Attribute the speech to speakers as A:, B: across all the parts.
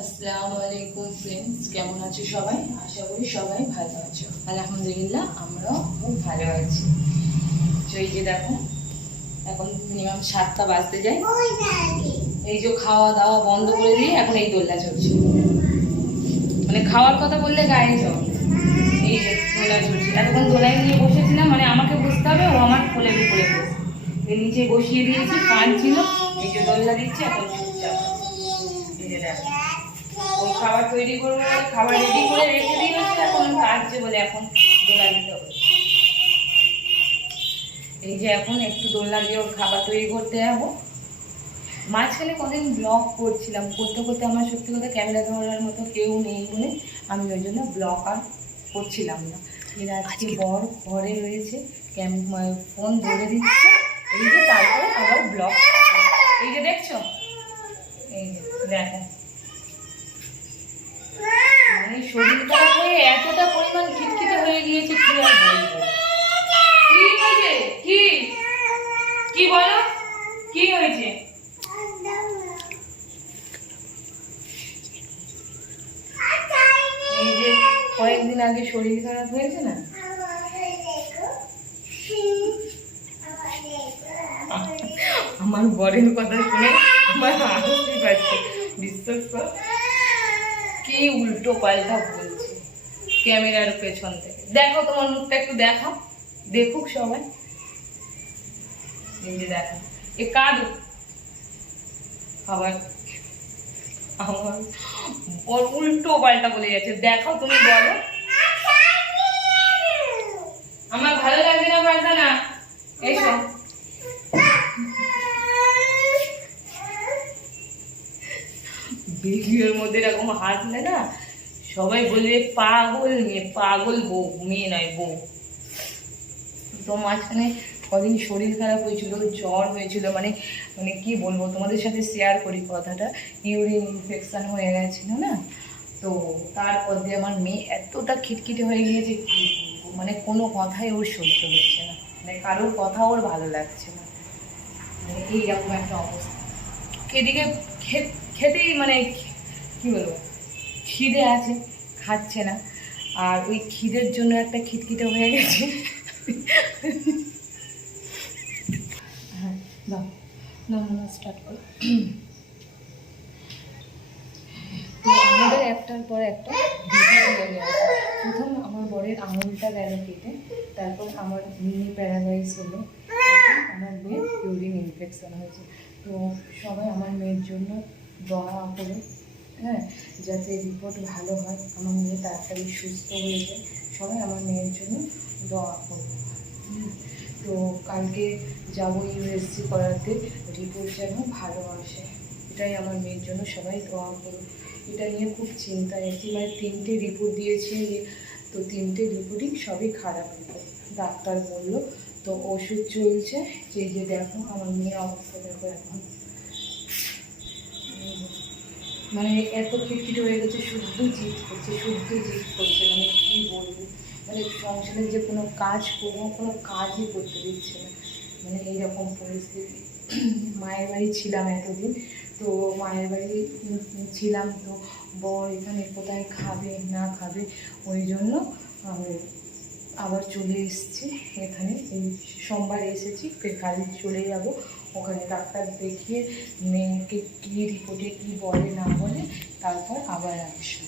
A: আসসালামু আলাইকুম ফ্রেন্ডস কেমন আছো সবাই? আশা করি সবাই ভালো আছো। আলহামদুলিল্লাহ, আমরাও খুব ভালো আছি। তো এই যে দেখো, এখন মিনিমাম সাতটা বাজতে যায়। এই যে খাওয়া দাওয়া বন্ধ করে দিয়ে এখন এই দোলনা চলছে। মানে খাওয়ার কথা বললে গায়ে জল। এই যে দোলা চলছে। এতক্ষণ দোলায় নিয়ে বসেছিলাম মানে আমাকে বসতে হবে, ও আমার কোলের উপরে বসে নিচে বসিয়ে দিয়েছি কান ছিল, এই যে দোলনা দিচ্ছে, এখন চুপচাপ। এই যে দেখো। ওই খাবার তৈরি করব খাবার রেডি করে রেখে দিয়েছে এখন কাটছে বলে এখন দোলা দিতে হবে। এই যে এখন একটু দোলনা দিয়ে ওর খাবার তৈরি করতে যাব। মাঝখানে কদিন ব্লগ করছিলাম করতে করতে আমার সত্যি কথা ক্যামেরা ধরার মতো কেউ নেই বলে আমি ওই জন্য ব্লগ আর করছিলাম না। এর আজকে বর ঘরে রয়েছে ফোন ধরে দিচ্ছে এই যে তারপরে আবার ব্লগ এই যে দেখছ? এই যে দেখো। শরীর খারাপ হয়ে এতটা পরিমাণ খিটখিটে হয়ে গিয়েছে কি আর বলব? কি হয়েছে? কি? কি বলো? কি হয়েছে? কয়েকদিন আগে শরীর খারাপ হয়েছে না? আমার বরের কথা শুনে আমার হাসি পাচ্ছে। বিশ্বাস কর। কি উল্টো পাল্টা বলছে ক্যামেরার পেছন থেকে। দেখো তোমার মুখটা একটু দেখাও। দেখুক সবাই। এই দেখো। এ কাঁদো আবার আমার ওর উল্টো পাল্টা বলে যাচ্ছে। দেখো তুমি বলো। আমার ভালো লাগছে না, ফারজানা? এসো। ভিডিওর মধ্যে এরকম হাসলে না, সবাই বলবে পাগল মেয়ে, পাগল বউ, মেয়ে নয়, বউ। তো মাঝখানে কদিন শরীর খারাপ হয়েছিল, জ্বর হয়েছিল মানে মানে কি বলব, তোমাদের সাথে শেয়ার করি কথাটা ইউরিন ইনফেকশন হয়ে গেছিল না? তো তারপর দিয়ে আমার মেয়ে এতটা খিটখিটে হয়ে গিয়েছে মানে কোনো কথাই ওর সহ্য হচ্ছে না মানে কারোর কথা ওর ভালো লাগছে না। মানে এইরকম একটা অবস্থা। এদিকে খে- খেতেই মানে কি বলব, খিদে আছে, খাচ্ছে না। আর ওই খিদের জন্য একটা খিটখিটে হয়ে গেছে। হ্যাঁ দাও না না স্টার্ট করো। আমাদের একটার পর একটা প্রথম আমার বরের আঙুলটা গেল কেটে, তারপর আমার মিনি প্যারালাইজ হলো। আমার মেয়ের ইউরিন ইনফেকশন হয়েছে। তো সবাই আমার মেয়ের জন্য দোয়া করে হ্যাঁ যাতে রিপোর্ট ভালো হয়। আমার মেয়ে তাড়াতাড়ি সুস্থ হয়ে যায়। সবাই আমার মেয়ের জন্য দোয়া করবে। তো কালকে যাব ইউএসসি করাতে। রিপোর্ট যেন ভালো আসে। এটাই আমার মেয়ের জন্য সবাই দোয়া করুন এটা নিয়ে খুব চিন্তায় আছি। মানে তিনটে রিপোর্ট দিয়েছে তো তিনটে রিপোর্টই সবই খারাপ রিপোর্ট ডাক্তার বলল, তো ওষুধ চলছে। যে যে দেখো, আমার মেয়ে অবস্থা দেখো এখন। মানে এত খিটখিট হয়ে গেছে শুদ্ধ জিত করছে শুদ্ধ জিত করছে মানে কী বলব? মানে সংসারের যে কোনো কাজ করব, কোনো কাজই করতে দিচ্ছে না। মানে এইরকম পরিস্থিতি। মায়ের বাড়ি ছিলাম এতদিন, তো মায়ের বাড়ি ছিলাম তো বর এখানে কোথায় খাবে, না খাবে, ওই জন্য আবার চলে এসেছি। এখানে এই সোমবার এসেছি, কাল চলে যাব। ওখানে ডাক্তার দেখিয়ে মেয়েকে কী রিপোর্টে কী বলে, না বলে, তারপর আবার আসব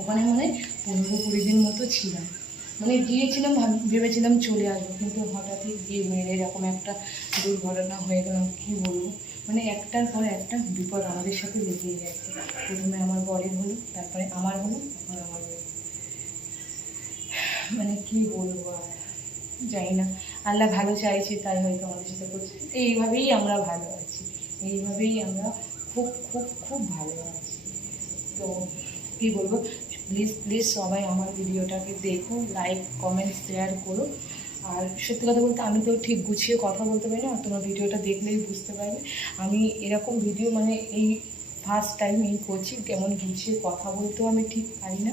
A: ওখানে মানে পনেরো কুড়ি দিন মতো ছিলাম। মানে গিয়েছিলাম, ভাব- ভেবেছিলাম চলে আসব, কিন্তু হঠাৎই গিয়ে মেয়ের এরকম একটা দুর্ঘটনা হয়ে গেল, কী বলব? মানে একটার পর একটা বিপদ আমাদের সাথে লেগেই যাচ্ছে প্রথমে আমার বরের হলো, তারপরে আমার হলো এখন আমার। মানে কি বলব আর? জানি না। আল্লাহ ভালো চাইছে, তাই হয়তো আমাদের সাথে করছে। এইভাবেই আমরা ভালো আছি। এইভাবেই আমরা খুব খুব খুব ভালো আছি। তো কী বলব? প্লিজ প্লিজ সবাই আমার ভিডিওটাকে দেখো লাইক, কমেন্ট, শেয়ার করো আর সত্যি কথা বলতে আমি তো ঠিক গুছিয়ে কথা বলতে পারি না, তোমার ভিডিওটা দেখলেই বুঝতে পারবে। আমি এরকম ভিডিও মানে এই ফার্স্ট টাইম এই করছি কেমন গুছিয়ে কথা বলতেও আমি ঠিক পারি না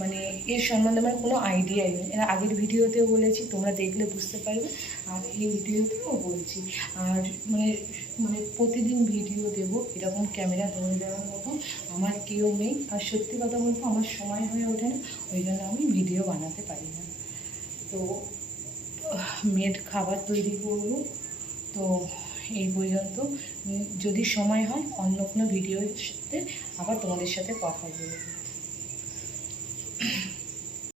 A: মানে এর সম্বন্ধে আমার কোনো আইডিয়াই নেই। এর আগের ভিডিওতেও বলেছি, তোমরা দেখলে বুঝতে পারবে। আর এই ভিডিওতেও বলছি। আর মানে মানে প্রতিদিন ভিডিও দেবো, এরকম ক্যামেরা ধরে দেওয়ার মতো আমার কেউ নেই। আর সত্যি কথা বলতে আমার সময় হয়ে ওঠে না, ওই জন্য আমি ভিডিও বানাতে পারি না। তো মেড খাবার তৈরি করব। তো এই পর্যন্ত। যদি সময় হয় অন্য কোনো ভিডিওর সাথে আবার তোমাদের সাথে কথা বলব